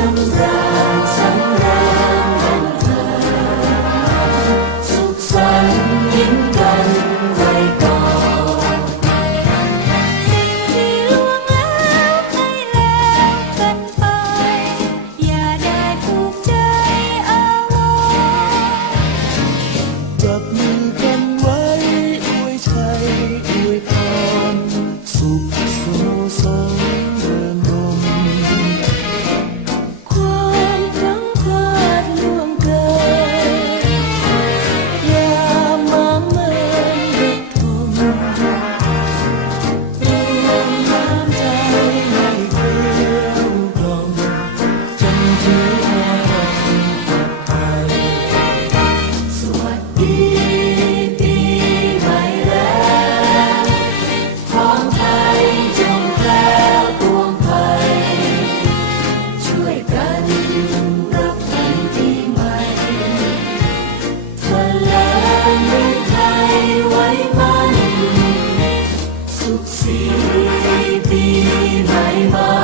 some see me, my mind.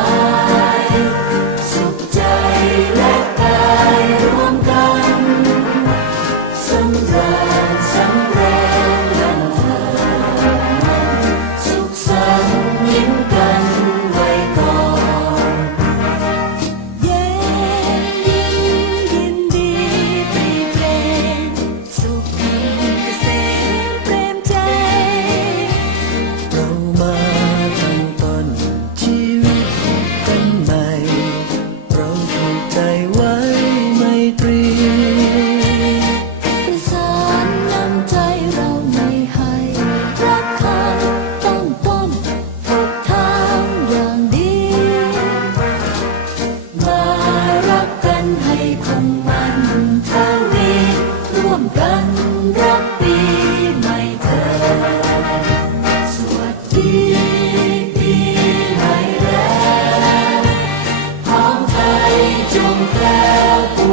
Jumpel.